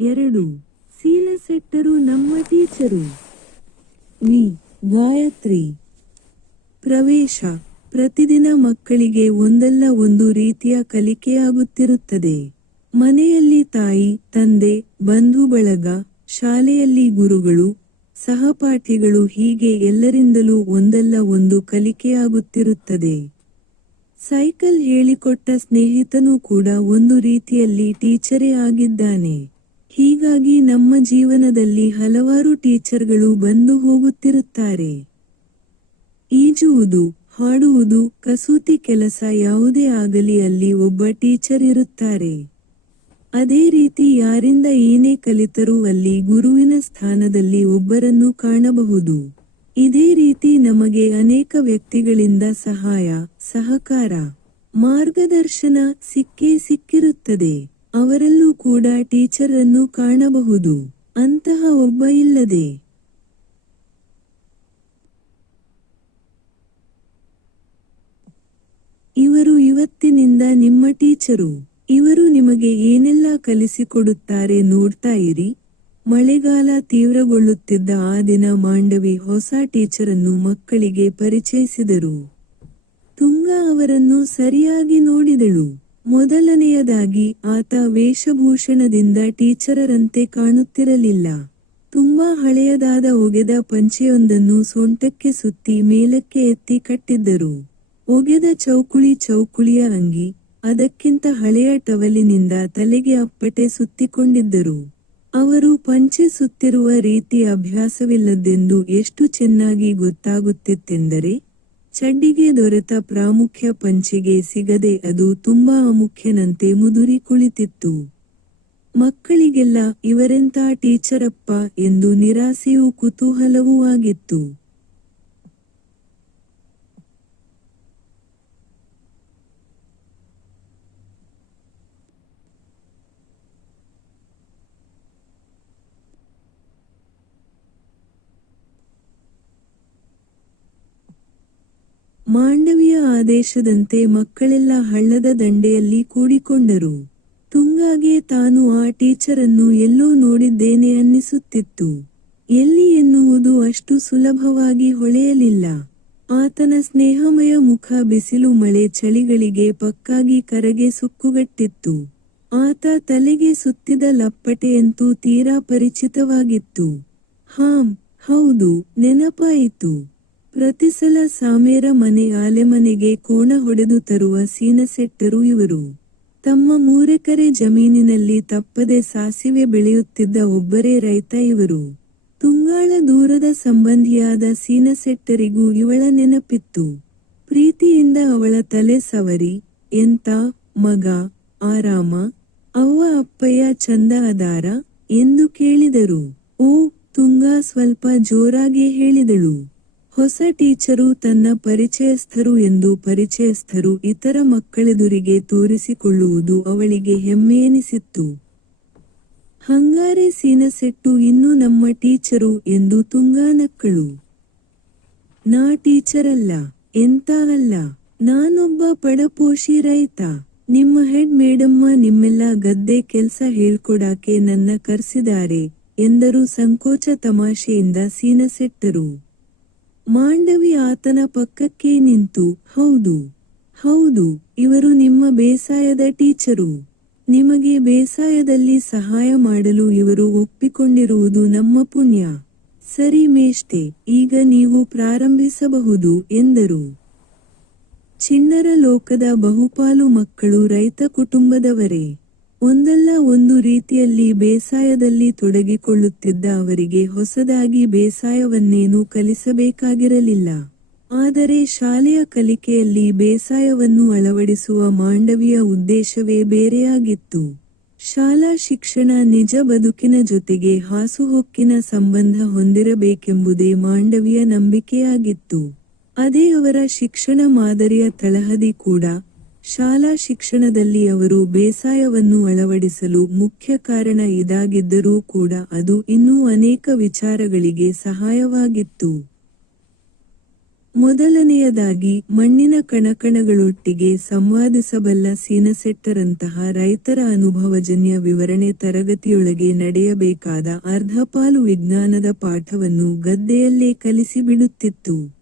ಎರಡು. ಸೀಲ ಸೆಟ್ಟರು ನಮ್ಮ ಟೀಚರು. ವಿ. ಗಾಯತ್ರಿ. ಪ್ರವೇಶ. ಪ್ರತಿದಿನ ಮಕ್ಕಳಿಗೆ ಒಂದಲ್ಲ ಒಂದು ರೀತಿಯ ಕಲಿಕೆಯಾಗುತ್ತಿರುತ್ತದೆ ಮನೆಯಲ್ಲಿ ತಾಯಿ, ತಂದೆ, ಬಂಧು ಬಳಗ, ಶಾಲೆಯಲ್ಲಿ ಗುರುಗಳು, ಸಹಪಾಠಿಗಳು ಹೀಗೆ ಎಲ್ಲರಿಂದಲೂ ಒಂದಲ್ಲ ಒಂದು ಕಲಿಕೆಯಾಗುತ್ತಿರುತ್ತದೆ ಸೈಕಲ್ ಹೇಳಿಕೊಟ್ಟ ಸ್ನೇಹಿತನೂ ಕೂಡ ಒಂದು ರೀತಿಯಲ್ಲಿ ಟೀಚರೇ ಆಗಿದ್ದಾನೆ. ಹೀಗಾಗಿ ನಮ್ಮ ಜೀವನದಲ್ಲಿ ಹಲವಾರು ಟೀಚರ್ಗಳು ಬಂದು ಹೋಗುತ್ತಿರುತ್ತಾರೆ. ಈಜುವುದು, ಹಾಡುವುದು, ಕಸೂತಿ ಕೆಲಸ ಯಾವುದೇ ಆಗಲಿ ಅಲ್ಲಿ ಒಬ್ಬ ಟೀಚರ್ ಇರುತ್ತಾರೆ. ಅದೇ ರೀತಿ ಯಾರಿಂದ ಏನೇ ಕಲಿತರೂ ಅಲ್ಲಿ ಗುರುವಿನ ಸ್ಥಾನದಲ್ಲಿ ಒಬ್ಬರನ್ನು ಕಾಣಬಹುದು. ಇದೇ ರೀತಿ ನಮಗೆ ಅನೇಕ ವ್ಯಕ್ತಿಗಳಿಂದ ಸಹಾಯ, ಸಹಕಾರ, ಮಾರ್ಗದರ್ಶನ ಸಿಕ್ಕೇ ಸಿಕ್ಕಿರುತ್ತದೆ. ಅವರಲ್ಲೂ ಕೂಡ ಟೀಚರ್ ಅನ್ನು ಕಾಣಬಹುದು. ಅಂತಹ ಒಬ್ಬ ಇಲ್ಲದೆ. ಇವರು ಇವತ್ತಿನಿಂದ ನಿಮ್ಮ ಟೀಚರು. ಇವರು ನಿಮಗೆ ಏನೆಲ್ಲ ಕಲಿಸಿಕೊಡುತ್ತಾರೆ ನೋಡ್ತಾ ಇರಿ. ಮಳೆಗಾಲ ತೀವ್ರಗೊಳ್ಳುತ್ತಿದ್ದ ಆ ದಿನ ಮಾಂಡವಿ ಹೊಸ ಟೀಚರನ್ನು ಮಕ್ಕಳಿಗೆ ಪರಿಚಯಿಸಿದರು. ತುಂಗ ಅವರನ್ನು ಸರಿಯಾಗಿ ನೋಡಿದಳು. ಮೊದಲನೆಯದಾಗಿ, ಆತ ವೇಷಭೂಷಣದಿಂದ ಟೀಚರರಂತೆ ಕಾಣುತ್ತಿರಲಿಲ್ಲ. ತುಂಬಾ ಹಳೆಯದಾದ ಒಗೆದ ಪಂಚೆಯೊಂದನ್ನು ಸೊಂಟಕ್ಕೆ ಸುತ್ತಿ ಮೇಲಕ್ಕೆ ಎತ್ತಿ ಕಟ್ಟಿದ್ದರು. ಒಗೆದ ಚೌಕುಳಿ ಚೌಕುಳಿಯ ಅಂಗಿ, ಅದಕ್ಕಿಂತ ಹಳೆಯ ಟವಲಿನಿಂದ ತಲೆಗೆ ಅಪ್ಪಟೆ ಸುತ್ತಿಕೊಂಡಿದ್ದರು. ಅವರು ಪಂಚೆ ಸುತ್ತಿರುವ ರೀತಿ ಅಭ್ಯಾಸವಿಲ್ಲದೆಂದು ಎಷ್ಟು ಚೆನ್ನಾಗಿ ಗೊತ್ತಾಗುತ್ತಿತ್ತೆಂದರೆ ಚಡ್ಡಿಗೆ ದೊರೆತ ಪ್ರಾಮುಖ್ಯ ಪಂಚೆಗೆ ಸಿಗದೆ ಅದು ತುಂಬಾ ಅಮುಖ್ಯನಂತೆ ಮುದುರಿ ಕುಳಿತಿತ್ತು. ಮಕ್ಕಳಿಗೆಲ್ಲ, ಇವರೆಂತ ಟೀಚರಪ್ಪ ಎಂದು ನಿರಾಸೆಯೂ ಕುತೂಹಲವೂ ಆಗಿತ್ತು. ಮಾಂಡವಿಯ ಆದೇಶದಂತೆ ಮಕ್ಕಳೆಲ್ಲ ಹಳ್ಳದ ದಂಡೆಯಲ್ಲಿ ಕೂಡಿಕೊಂಡರು. ತುಂಗಾಗೆ ತಾನು ಆ ಟೀಚರನ್ನು ಎಲ್ಲೋ ನೋಡಿದ್ದೇನೆ ಅನ್ನಿಸುತ್ತಿತ್ತು. ಎಲ್ಲಿ ಎನ್ನುವುದು ಅಷ್ಟು ಸುಲಭವಾಗಿ ಹೊಳೆಯಲಿಲ್ಲ. ಆತನ ಸ್ನೇಹಮಯ ಮುಖ ಬಿಸಿಲು ಮಳೆ ಚಳಿಗಳಿಗೆ ಪಕ್ಕಾಗಿ ಕರಗೆ ಸುಕ್ಕುಗಟ್ಟಿತ್ತು. ಆತ ತಲೆಗೆ ಸುತ್ತಿದ ಲಪ್ಪಟೆಯಂತೂ ತೀರಾ ಪರಿಚಿತವಾಗಿತ್ತು. ಹಾಂ, ಹೌದು, ನೆನಪಾಯಿತು. ಪ್ರತಿಸಲ ಸಾಮೇರ ಮನೆ ಆಲೆಮನೆಗೆ ಕೋಣ ಹೊಡೆದು ತರುವ ಸೀನಸೆಟ್ಟರು ಇವರು. ತಮ್ಮ ಮೂರೆಕರೆ ಜಮೀನಿನಲ್ಲಿ ತಪ್ಪದೆ ಸಾಸಿವೆ ಬೆಳೆಯುತ್ತಿದ್ದ ಒಬ್ಬರೇ ರೈತ ಇವರು. ತುಂಗಾಳ ದೂರದ ಸಂಬಂಧಿಯಾದ ಸೀನಸೆಟ್ಟರಿಗೂ ಇವಳ ನೆನಪಿತ್ತು. ಪ್ರೀತಿಯಿಂದ ಅವಳ ತಲೆ ಸವರಿ, ಎಂತ, ಮಗ, ಆರಾಮ, ಅವ್ವ, ಅಪ್ಪಯ್ಯ, ಚಂದ ಅದಾರ ಎಂದು ಕೇಳಿದರು. ಓ, ತುಂಗಾ ಸ್ವಲ್ಪ ಜೋರಾಗಿ ಹೇಳಿದಳು. ಹೊಸ ಟೀಚರು ತನ್ನ ಪರಿಚಯಸ್ಥರು ಎಂದು ಪರಿಚಯಸ್ಥರು ಇತರ ಮಕ್ಕಳೆದುರಿಗೆ ತೋರಿಸಿಕೊಳ್ಳುವುದು ಅವಳಿಗೆ ಹೆಮ್ಮೆಯೆನಿಸಿತ್ತು. ಹಂಗಾರೆ ಸೀನಸೆಟ್ಟು ಇನ್ನು ನಮ್ಮ ಟೀಚರು ಎಂದು ತುಂಗಾನಕ್ಕಳು. ನಾ ಟೀಚರಲ್ಲ ಎಂತ ಅಲ್ಲ ನಾನೊಬ್ಬ ಪಡಪೋಷಿ ರೈತ. ನಿಮ್ಮ ಹೆಡ್ ಮೇಡಮ್ಮ ನಿಮ್ಮೆಲ್ಲ ಗದ್ದೆ ಕೆಲ್ಸ ಹೇಳ್ಕೊಡಾಕೆ ನನ್ನ ಕರ್ಸಿದ್ದಾರೆ, ಎಂದರು ಸಂಕೋಚ ತಮಾಷೆಯಿಂದ ಸೀನಸೆಟ್ಟರು. ಮಾಂಡವಿ ಆತನ ಪಕ್ಕಕ್ಕೆ ನಿಂತು, ಹೌದು ಹೌದು, ಇವರು ನಿಮ್ಮ ಬೇಸಾಯದ ಟೀಚರು. ನಿಮಗೆ ಬೇಸಾಯದಲ್ಲಿ ಸಹಾಯ ಮಾಡಲು ಇವರು ಒಪ್ಪಿಕೊಂಡಿರುವುದು ನಮ್ಮ ಪುಣ್ಯ. ಸರಿ ಮೇಷ್ಟೆ, ಈಗ ನೀವು ಪ್ರಾರಂಭಿಸಬಹುದು, ಎಂದರು. ಚಿಣ್ಣರ ಲೋಕದ ಬಹುಪಾಲು ಮಕ್ಕಳು ರೈತ ಕುಟುಂಬದವರೇ. ಒಂದಲ್ಲ ಒಂದು ರೀತಿಯಲ್ಲಿ ಬೇಸಾಯದಲ್ಲಿ ತೊಡಗಿಕೊಳ್ಳುತ್ತಿದ್ದ ಅವರಿಗೆ ಹೊಸದಾಗಿ ಬೇಸಾಯವನ್ನೇನೂ ಕಲಿಸಬೇಕಾಗಿರಲಿಲ್ಲ. ಆದರೆ ಶಾಲೆಯ ಕಲಿಕೆಯಲ್ಲಿ ಬೇಸಾಯವನ್ನು ಅಳವಡಿಸುವ ಮಾಂಡವಿಯ ಉದ್ದೇಶವೇ ಬೇರೆಯಾಗಿತ್ತು. ಶಾಲಾ ಶಿಕ್ಷಣ ನಿಜ ಬದುಕಿನ ಜೊತೆಗೆ ಹಾಸುಹೊಕ್ಕಿನ ಸಂಬಂಧ ಹೊಂದಿರಬೇಕೆಂಬುದೇ ಮಾಂಡವಿಯ ನಂಬಿಕೆಯಾಗಿತ್ತು. ಅದೇ ಅವರ ಶಿಕ್ಷಣ ಮಾದರಿಯ ತಳಹದಿ ಕೂಡ ಶಾಲಾ ಶಿಕ್ಷಣದಲ್ಲಿ ಅವರು ಬೇಸಾಯವನ್ನು ಅಳವಡಿಸಲು ಮುಖ್ಯ ಕಾರಣ ಇದಾಗಿದ್ದರೂ ಕೂಡ ಅದು ಇನ್ನೂ ಅನೇಕ ವಿಚಾರಗಳಿಗೆ ಸಹಾಯವಾಗಿತ್ತು. ಮೊದಲನೆಯದಾಗಿ, ಮಣ್ಣಿನ ಕಣಕಣಗಳೊಟ್ಟಿಗೆ ಸಂವಾದಿಸಬಲ್ಲ ಸೀನಸೆಟ್ಟರಂತಹ ರೈತರ ಅನುಭವಜನ್ಯ ವಿವರಣೆ ತರಗತಿಯೊಳಗೆ ನಡೆಯಬೇಕಾದ ಅರ್ಧಪಾಲು ವಿಜ್ಞಾನದ ಪಾಠವನ್ನು ಗದ್ದೆಯಲ್ಲೇ ಕಲಿಸಿಬಿಡುತ್ತಿತ್ತು.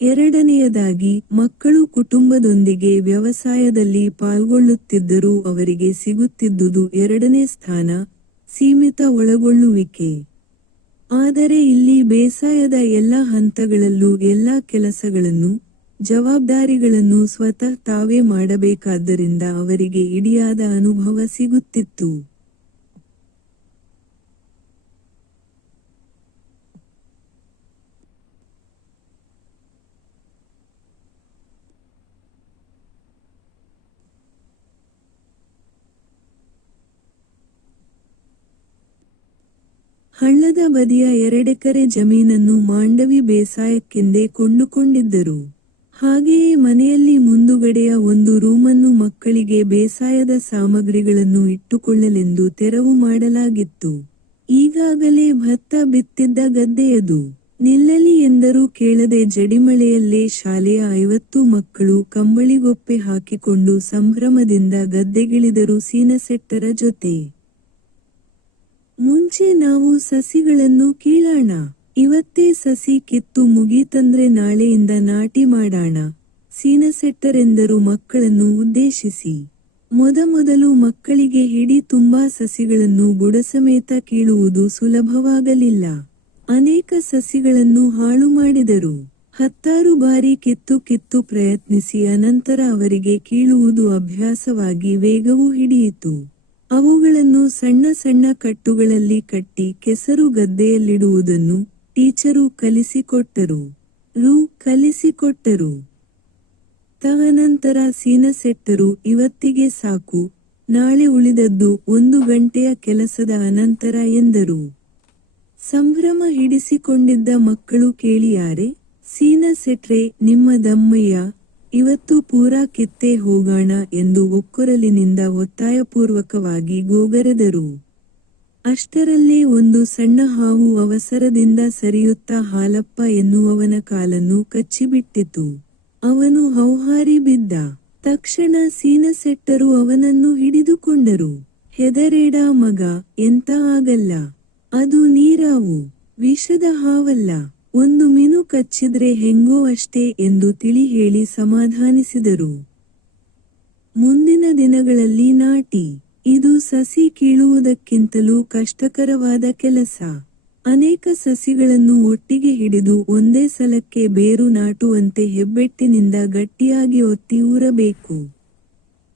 ಎರಡನೆಯದಾಗಿ, ಮಕ್ಕಳು ಕುಟುಂಬದೊಂದಿಗೆ ವ್ಯವಸಾಯದಲ್ಲಿ ಪಾಲ್ಗೊಳ್ಳುತ್ತಿದ್ದರೂ ಅವರಿಗೆ ಸಿಗುತ್ತಿದ್ದುದು ಎರಡನೇ ಸ್ಥಾನ, ಸೀಮಿತ ಒಳಗೊಳ್ಳುವಿಕೆ. ಆದರೆ ಇಲ್ಲಿ ಬೇಸಾಯದ ಎಲ್ಲ ಹಂತಗಳಲ್ಲೂ ಎಲ್ಲ ಕೆಲಸಗಳನ್ನು, ಜವಾಬ್ದಾರಿಗಳನ್ನು ಸ್ವತಃ ತಾವೇ ಮಾಡಬೇಕಾದ್ದರಿಂದ ಅವರಿಗೆ ಇಡಿಯಾದ ಅನುಭವ ಸಿಗುತ್ತಿತ್ತು. ಹಳ್ಳದ ಬದಿಯ ಎರಡೆಕರೆ ಜಮೀನನ್ನು ಮಾಂಡವಿ ಬೇಸಾಯಕ್ಕೆಂದೇ ಕೊಂಡುಕೊಂಡಿದ್ದರು. ಹಾಗೆಯೇ ಮನೆಯಲ್ಲಿ ಮುಂದುಗಡೆಯ ಒಂದು ರೂಮನ್ನು ಮಕ್ಕಳಿಗೆ ಬೇಸಾಯದ ಸಾಮಗ್ರಿಗಳನ್ನು ಇಟ್ಟುಕೊಳ್ಳಲೆಂದು ತೆರವು ಮಾಡಲಾಗಿತ್ತು. ಈಗಾಗಲೇ ಭತ್ತ ಬಿತ್ತಿದ್ದ ಗದ್ದೆಯದು ನಿಲ್ಲಲಿ ಎಂದರೂ ಕೇಳದೆ ಜಡಿಮಳೆಯಲ್ಲೇ ಶಾಲೆಯ ಐವತ್ತು ಮಕ್ಕಳು ಕಂಬಳಿಗೊಪ್ಪೆ ಹಾಕಿಕೊಂಡು ಸಂಭ್ರಮದಿಂದ ಗದ್ದೆಗಿಳಿದರು ಸೀನಸೆಟ್ಟರ ಜೊತೆ. ಮುಂಚೆ ನಾವು ಸಸಿಗಳನ್ನು ಕೀಳೋಣ. ಇವತ್ತೇ ಸಸಿ ಕಿತ್ತು ಮುಗೀತಂದ್ರೆ ನಾಳೆಯಿಂದ ನಾಟಿ ಮಾಡಾಣ. ಸೀನಸೆಟ್ಟರೆಂದರು ಮಕ್ಕಳನ್ನು ಉದ್ದೇಶಿಸಿ. ಮೊದಮೊದಲು ಮಕ್ಕಳಿಗೆ ಹಿಡಿ ತುಂಬಾ ಸಸಿಗಳನ್ನು ಬುಡಸಮೇತ ಕೀಳುವುದು ಸುಲಭವಾಗಲಿಲ್ಲ. ಅನೇಕ ಸಸಿಗಳನ್ನು ಹಾಳು ಮಾಡಿದರು. ಹತ್ತಾರು ಬಾರಿ ಕಿತ್ತು ಕಿತ್ತು ಪ್ರಯತ್ನಿಸಿ ಅನಂತರ ಅವರಿಗೆ ಕೀಳುವುದು ಅಭ್ಯಾಸವಾಗಿ ವೇಗವೂ ಹಿಡಿಯಿತು. ಅವುಗಳನ್ನು ಸಣ್ಣ ಸಣ್ಣ ಕಟ್ಟುಗಳಲ್ಲಿ ಕಟ್ಟಿ ಕೆಸರು ಗದ್ದೆಯಲ್ಲಿಡುವುದನ್ನು ಟೀಚರು ಕಲಿಸಿಕೊಟ್ಟರು. ರು ಕಲಿಸಿಕೊಟ್ಟರು. ತದನಂತರ ಸೀನಸೆಟ್ಟರು ಇವತ್ತಿಗೆ ಸಾಕು. ನಾಳೆ ಉಳಿದದ್ದು ಒಂದು ಗಂಟೆಯ ಕೆಲಸದ ಅನಂತರ ಎಂದರು. ಸಂಭ್ರಮ ಹಿಡಿಸಿಕೊಂಡಿದ್ದ ಮಕ್ಕಳು ಕೇಳಿಯಾರೆ ಸೀನಸೆಟ್ರೆ ನಿಮ್ಮ ದಮ್ಮಯ್ಯ ಇವತ್ತು ಪೂರಾ ಕಿತ್ತೇ ಹೋಗೋಣ ಎಂದು ಒಕ್ಕೊರಲಿನಿಂದ ಒತ್ತಾಯಪೂರ್ವಕವಾಗಿ ಗೋಗರೆದರು. ಅಷ್ಟರಲ್ಲೇ ಒಂದು ಸಣ್ಣ ಹಾವು ಅವಸರದಿಂದ ಸರಿಯುತ್ತ ಹಾಲಪ್ಪ ಎನ್ನುವವನ ಕಾಲನ್ನು ಕಚ್ಚಿಬಿಟ್ಟಿತು. ಅವನು ಹೌಹಾರಿ ಬಿದ್ದ. ತಕ್ಷಣ ಸೀನಸೆಟ್ಟರು ಅವನನ್ನು ಹಿಡಿದುಕೊಂಡರು. ಹೆದರೇಡ ಮಗ ಎಂತ ಆಗಲ್ಲ. ಅದು ನೀರಾವು. ವಿಷದ ಹಾವಲ್ಲ. ಒಂದು ಮಿನು ಕಚ್ಚಿದ್ರೆ ಹೆಂಗೋ ಅಷ್ಟೇ ಎಂದು ತಿಳಿ ಹೇಳಿ ಸಮಾಧಾನಿಸಿದರು. ಮುಂದಿನ ದಿನಗಳಲ್ಲಿ ನಾಟಿ. ಇದು ಸಸಿ ಕೀಳುವುದಕ್ಕಿಂತಲೂ ಕಷ್ಟಕರವಾದ ಕೆಲಸ. ಅನೇಕ ಸಸಿಗಳನ್ನು ಒಟ್ಟಿಗೆ ಹಿಡಿದು ಒಂದೇ ಸಲಕ್ಕೆ ಬೇರು ನಾಟುವಂತೆ ಹೆಬ್ಬೆಟ್ಟಿನಿಂದ ಗಟ್ಟಿಯಾಗಿ ಒತ್ತಿ ಊರಬೇಕು.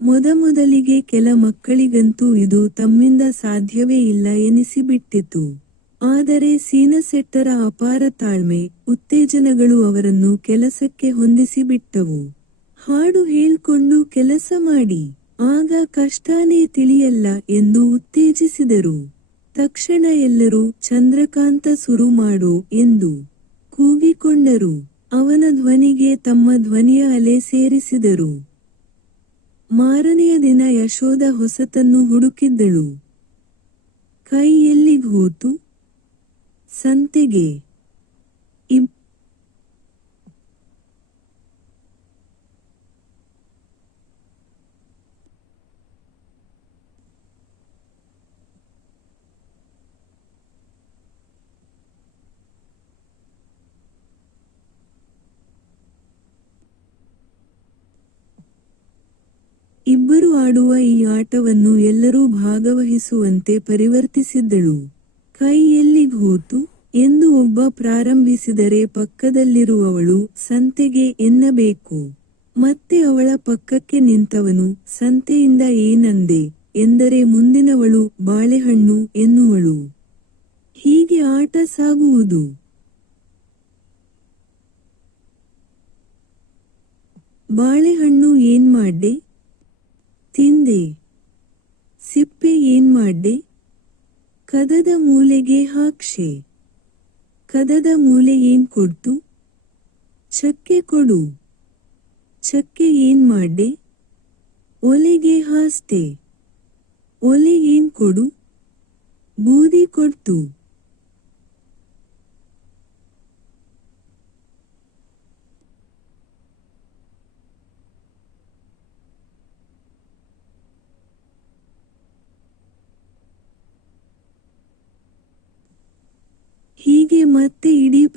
ಮೊದಮೊದಲಿಗೆ ಕೆಲ ಮಕ್ಕಳಿಗಂತೂ ಇದು ತಮ್ಮಿಂದ ಸಾಧ್ಯವೇ ಇಲ್ಲ ಎನಿಸಿಬಿಟ್ಟಿತು. ಆದರೆ ಸೀನಸೆಟ್ಟರ ಅಪಾರ ತಾಳ್ಮೆ, ಉತ್ತೇಜನಗಳು ಅವರನ್ನು ಕೆಲಸಕ್ಕೆ ಹೊಂದಿಸಿಬಿಟ್ಟವು. ಹಾಡು ಹೇಳ್ಕೊಂಡು ಕೆಲಸ ಮಾಡಿ, ಆಗ ಕಷ್ಟಾನೇ ತಿಳಿಯಲ್ಲ ಎಂದು ಉತ್ತೇಜಿಸಿದರು. ತಕ್ಷಣ ಎಲ್ಲರೂ ಚಂದ್ರಕಾಂತ ಸುರು ಮಾಡು ಎಂದು ಕೂಗಿಕೊಂಡರು. ಅವನ ಧ್ವನಿಗೆ ತಮ್ಮ ಧ್ವನಿಯ ಅಲೆ ಸೇರಿಸಿದರು. ಮಾರನೆಯ ದಿನ ಯಶೋಧ ಹೊಸತನ್ನು ಹುಡುಕಿದ್ದಳು. ಕೈ ಎಲ್ಲಿಗೆ ಹೋತು? ಸಂತೆಗೆ. ಇಬ್ ಇಬ್ಬರು ಆಡುವ ಈ ಆಟವನ್ನು ಎಲ್ಲರೂ ಭಾಗವಹಿಸುವಂತೆ ಪರಿವರ್ತಿಸಿದ್ದಳು. ಕೈ ಭೂತು ಹೋತು ಎಂದು ಒಬ್ಬ ಪ್ರಾರಂಭಿಸಿದರೆ ಪಕ್ಕದಲ್ಲಿರುವವಳು ಸಂತೆಗೆ ಎನ್ನಬೇಕು. ಮತ್ತೆ ಅವಳ ಪಕ್ಕಕ್ಕೆ ನಿಂತವನು ಸಂತೆಯಿಂದ ಏನಂದೆ ಎಂದರೆ ಮುಂದಿನವಳು ಬಾಳೆಹಣ್ಣು ಎನ್ನುವಳು. ಹೀಗೆ ಆಟ ಸಾಗುವುದು. ಬಾಳೆಹಣ್ಣು ಏನ್ಮಾಡ್ದೆ? ತಿಂದೆ. ಸಿಪ್ಪೆ ಏನ್ ಮಾಡ್ದೆ ಕದದ ಮೂಲೆಗೆ ಹಾಕ್ಷೆ. ಕದದ ಮೂಲೆ ಏನ್ ಕೊಡ್ತು? ಚಕ್ಕೆ ಕೊಡು. ಚಕ್ಕೆ ಏನ್ ಮಾಡ್ದೆ? ಒಲೆಗೆ ಹಾಸ್ತೆ ಒಲೆ ಏನ್ ಕೊಡು? ಬೂದಿ ಕೊಡ್ತು.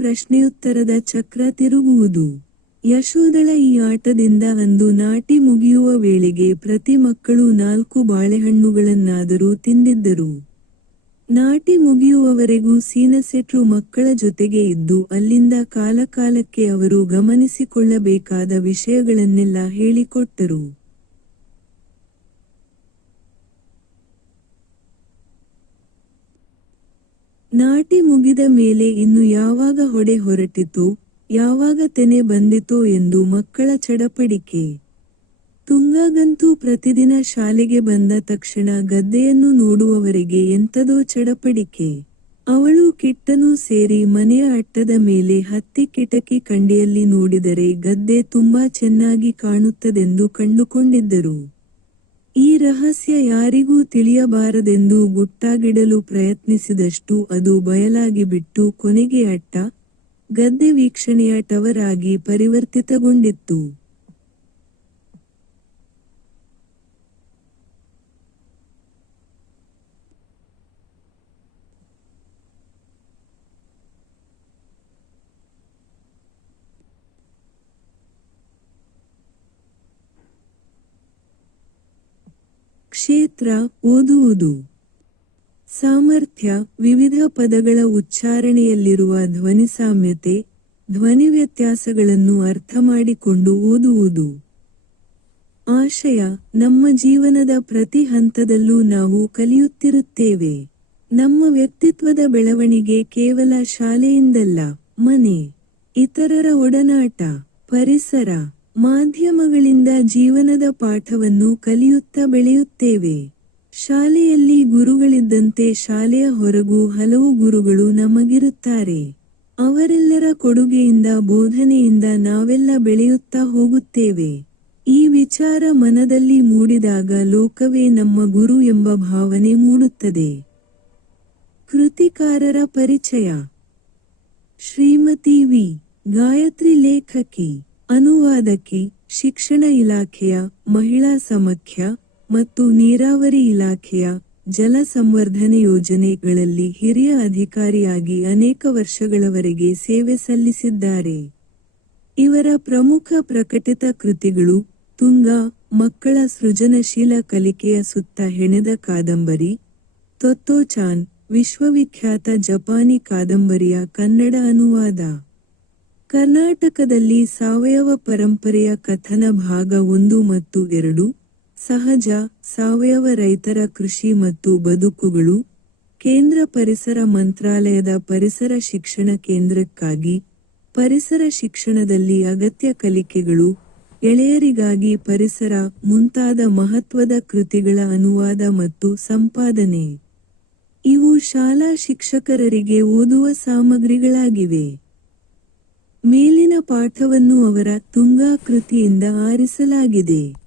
ಪ್ರಶ್ನೆಯುತ್ತರದ ಚಕ್ರ ತಿರುಗುವುದು. ಯಶೋದಳ ಈ ಆಟದಿಂದ ಒಂದು ನಾಟಿ ಮುಗಿಯುವ ವೇಳೆಗೆ ಪ್ರತಿ ಮಕ್ಕಳು ನಾಲ್ಕು ಬಾಳೆಹಣ್ಣುಗಳನ್ನಾದರೂ ತಿಂದಿದ್ದರು. ನಾಟಿ ಮುಗಿಯುವವರೆಗೂ ಸೀನಸೆಟ್ರು ಮಕ್ಕಳ ಜೊತೆಗೆ ಇದ್ದು ಅಲ್ಲಿಂದ ಕಾಲಕಾಲಕ್ಕೆ ಅವರು ಗಮನಿಸಿಕೊಳ್ಳಬೇಕಾದ ವಿಷಯಗಳನ್ನೆಲ್ಲ ಹೇಳಿಕೊಟ್ಟರು. ನಾಟಿ ಮುಗಿದ ಮೇಲೆ ಇನ್ನು ಯಾವಾಗ ಹೊಡೆ ಹೊರಟಿತು, ಯಾವಾಗ ತೆನೆ ಬಂದಿತೋ ಎಂದು ಮಕ್ಕಳ ಚಡಪಡಿಕೆ. ತುಂಗಾಗಂತೂ ಪ್ರತಿದಿನ ಶಾಲೆಗೆ ಬಂದ ತಕ್ಷಣ ಗದ್ದೆಯನ್ನು ನೋಡುವವರೆಗೆ ಎಂತದೋ ಚಡಪಡಿಕೆ. ಅವಳು ಕಿಟ್ಟನೂ ಸೇರಿ ಮನೆಯ ಅಟ್ಟದ ಮೇಲೆ ಹತ್ತಿ ಕಿಟಕಿ ಕಂಡಿಯಲ್ಲಿ ನೋಡಿದರೆ ಗದ್ದೆ ತುಂಬಾ ಚೆನ್ನಾಗಿ ಕಾಣುತ್ತದೆಂದು ಕಂಡುಕೊಂಡಿದ್ದರು. ಈ ರಹಸ್ಯ ಯಾರಿಗೂ ತಿಳಿಯಬಾರದೆಂದು ಗುಟ್ಟಾಗಿಡಲು ಪ್ರಯತ್ನಿಸಿದಷ್ಟು ಅದು ಬಯಲಾಗಿ ಬಿಟ್ಟು ಕೊನೆಗೆ ಅಟ್ಟ ಗದ್ದೆ ವೀಕ್ಷಣೆಯ ಟವರ್ ಪರಿವರ್ತಿತಗೊಂಡಿತ್ತು. ಕ್ಷೇತ್ರ ಓದುವುದು. ಸಾಮರ್ಥ್ಯ ವಿವಿಧ ಪದಗಳ ಉಚ್ಚಾರಣೆಯಲ್ಲಿರುವ ಧ್ವನಿಸಾಮ್ಯತೆ ಧ್ವನಿ ವ್ಯತ್ಯಾಸಗಳನ್ನು ಅರ್ಥಮಾಡಿಕೊಂಡು ಓದುವುದು. ಆಶಯ, ನಮ್ಮ ಜೀವನದ ಪ್ರತಿ ಹಂತದಲ್ಲೂ ನಾವು ಕಲಿಯುತ್ತಿರುತ್ತೇವೆ. ನಮ್ಮ ವ್ಯಕ್ತಿತ್ವದ ಬೆಳವಣಿಗೆ ಕೇವಲ ಶಾಲೆಯಿಂದಲ್ಲ, ಮನೆ, ಇತರರ ಒಡನಾಟ, ಪರಿಸರ ಮಾಧ್ಯಮಗಳಿಂದ ಜೀವನದ ಪಾಠವನ್ನು ಕಲಿಯುತ್ತಾ ಬೆಳೆಯುತ್ತೇವೆ. ಶಾಲೆಯಲ್ಲಿ ಗುರುಗಳಿದ್ದಂತೆ ಶಾಲೆಯ ಹೊರಗೂ ಹಲವು ಗುರುಗಳು ನಮಗಿರುತ್ತಾರೆ. ಅವರೆಲ್ಲರ ಕೊಡುಗೆಯಿಂದ ಬೋಧನೆಯಿಂದ ನಾವೆಲ್ಲ ಬೆಳೆಯುತ್ತಾ ಹೋಗುತ್ತೇವೆ. ಈ ವಿಚಾರ ಮನದಲ್ಲಿ ಮೂಡಿದಾಗ ಲೋಕವೇ ನಮ್ಮ ಗುರು ಎಂಬ ಭಾವನೆ ಮೂಡುತ್ತದೆ. ಕೃತಿಕಾರರ ಪರಿಚಯ. ಶ್ರೀಮತಿ ವಿ. ಗಾಯತ್ರಿ ಲೇಖಕಿ. ಅನುವಾದಕಿ ಶಿಕ್ಷಣ ಇಲಾಖೆಯ ಮಹಿಳಾ ಸಮಖ್ಯ ಮತ್ತು ನೀರಾವರಿ ಇಲಾಖೆಯ ಜಲ ಸಂವರ್ಧನೆ ಯೋಜನೆಗಳಲ್ಲಿ ಹಿರಿಯ ಅಧಿಕಾರಿಯಾಗಿ ಅನೇಕ ವರ್ಷಗಳವರೆಗೆ ಸೇವೆ ಸಲ್ಲಿಸಿದ್ದಾರೆ. ಇವರ ಪ್ರಮುಖ ಪ್ರಕಟಿತ ಕೃತಿಗಳು ತುಂಗ, ಮಕ್ಕಳ ಸೃಜನಶೀಲ ಕಲಿಕೆಯ ಸುತ್ತ ಹೆಣೆದ ಕಾದಂಬರಿ, ತೊತ್ತೋಚಾನ್, ವಿಶ್ವವಿಖ್ಯಾತ ಜಪಾನಿ ಕಾದಂಬರಿಯ ಕನ್ನಡ ಅನುವಾದ. ಕರ್ನಾಟಕದಲ್ಲಿ ಸಾವಯವ ಪರಂಪರೆಯ ಕಥನ ಭಾಗ ಒಂದು ಮತ್ತು ಎರಡು, ಸಹಜ ಸಾವಯವ ರೈತರ ಕೃಷಿ ಮತ್ತು ಬದುಕುಗಳು, ಕೇಂದ್ರ ಪರಿಸರ ಮಂತ್ರಾಲಯದ ಪರಿಸರ ಶಿಕ್ಷಣ ಕೇಂದ್ರಕ್ಕಾಗಿ ಪರಿಸರ ಶಿಕ್ಷಣದಲ್ಲಿ ಅಗತ್ಯ ಕಲಿಕೆಗಳು, ಎಳೆಯರಿಗಾಗಿ ಪರಿಸರ ಮುಂತಾದ ಮಹತ್ವದ ಕೃತಿಗಳ ಅನುವಾದ ಮತ್ತು ಸಂಪಾದನೆ. ಇವು ಶಾಲಾ ಶಿಕ್ಷಕರರಿಗೆ ಓದುವ ಸಾಮಗ್ರಿಗಳಾಗಿವೆ. ಮೇಲಿನ ಪಾಠವನ್ನು ಅವರ ತುಂಗಾ ಕೃತಿಯಿಂದ ಆರಿಸಲಾಗಿದೆ.